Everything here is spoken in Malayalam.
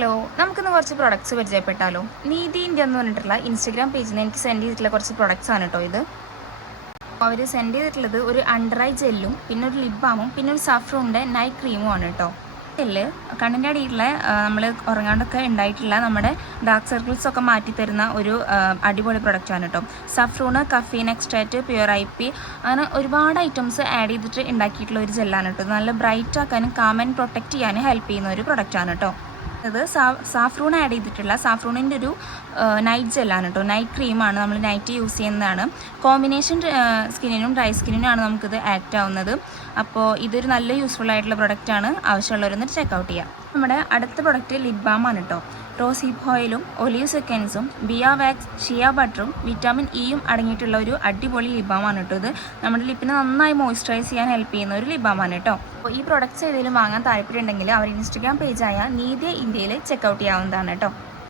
ഹലോ, നമുക്കിന്ന് കുറച്ച് പ്രൊഡക്ട്സ് പരിചയപ്പെട്ടാലോ. നീതി ഇന്ത്യ എന്ന് പറഞ്ഞിട്ടുള്ള ഇൻസ്റ്റഗ്രാം പേജിൽ നിന്ന് എനിക്ക് സെൻഡ് ചെയ്തിട്ടുള്ള കുറച്ച് പ്രൊഡക്ട്സ് ആണ് കേട്ടോ ഇത്. അവർ സെൻഡ് ചെയ്തിട്ടുള്ളത് ഒരു അണ്ടർ ഐ ജെല്ലും പിന്നെ ഒരു ലിപ് ബാമും പിന്നെ ഒരു സഫ്രോണിൻ്റെ നൈറ്റ് ക്രീമും ആണ് കേട്ടോ. ജെല്ല് കണ്ണിൻ്റെ അടിയിലുള്ള നമ്മൾ ഉറങ്ങാണ്ടൊക്കെ ഉണ്ടായിട്ടുള്ള നമ്മുടെ ഡാർക്ക് സർക്കിൾസ് ഒക്കെ മാറ്റി തരുന്ന ഒരു അടിപൊളി പ്രൊഡക്റ്റാണ് കേട്ടോ. സഫ്രോണ്, കഫീൻ എക്സ്ട്രാക്റ്റ്, പ്യുവർ IP അങ്ങനെ ഒരുപാട് ഐറ്റംസ് ആഡ് ചെയ്തിട്ട് ഉണ്ടാക്കിയിട്ടുള്ള ഒരു ജെല്ലാണ് കേട്ടോ. നല്ല ബ്രൈറ്റ് ആക്കാനും കാം ആൻഡ് പ്രൊട്ടക്റ്റ് ചെയ്യാനും ഹെൽപ്പ് ചെയ്യുന്ന ഒരു പ്രൊഡക്റ്റാണ് കേട്ടോ. അത് സാഫ്രൂൺ ആഡ് ചെയ്തിട്ടുള്ള സാഫ്രൂണിൻ്റെ ഒരു നൈറ്റ് ജെല്ലാണ് കേട്ടോ. നൈറ്റ് ക്രീമാണ്, നമ്മൾ നൈറ്റ് യൂസ് ചെയ്യുന്നതാണ്. കോമ്പിനേഷൻ സ്കിന്നിനും ഡ്രൈ സ്കിന്നിനുമാണ് നമുക്കിത് ആക്ട് ആവുന്നത്. അപ്പോൾ ഇതൊരു നല്ല യൂസ്ഫുൾ ആയിട്ടുള്ള പ്രൊഡക്റ്റാണ്. ആവശ്യമുള്ളവരൊന്ന് ചെക്കൗട്ട് ചെയ്യാം. നമ്മുടെ അടുത്ത പ്രൊഡക്റ്റ് ലിപ് ബാമാണ് കേട്ടോ. റോസ് ഹിപ്പ് ഓയിലും ഒലീവ് സെക്കൻഡ്സും ബിയ വാക്സ്, ഷിയ ബട്ടറും വിറ്റാമിൻ ഇയും അടങ്ങിയിട്ടുള്ള ഒരു അടിപൊളി ലിപ് ബാമാണ് കേട്ടോ. ഇത് നമ്മുടെ ലിപ്പിനെ നന്നായി മോയ്സ്ചറൈസ് ചെയ്യാൻ ഹെൽപ്പ് ചെയ്യുന്ന ഒരു ലിപ് ബാമാണ് കേട്ടോ. അപ്പോൾ ഈ പ്രൊഡക്ട്സ് ഏതെങ്കിലും വാങ്ങാൻ താല്പര്യമുണ്ടെങ്കിൽ അവർ ഇൻസ്റ്റഗ്രാം പേജായ നീതി ഇന്ത്യയിൽ ചെക്കൗട്ട് ചെയ്യാവുന്നതാണ് കേട്ടോ.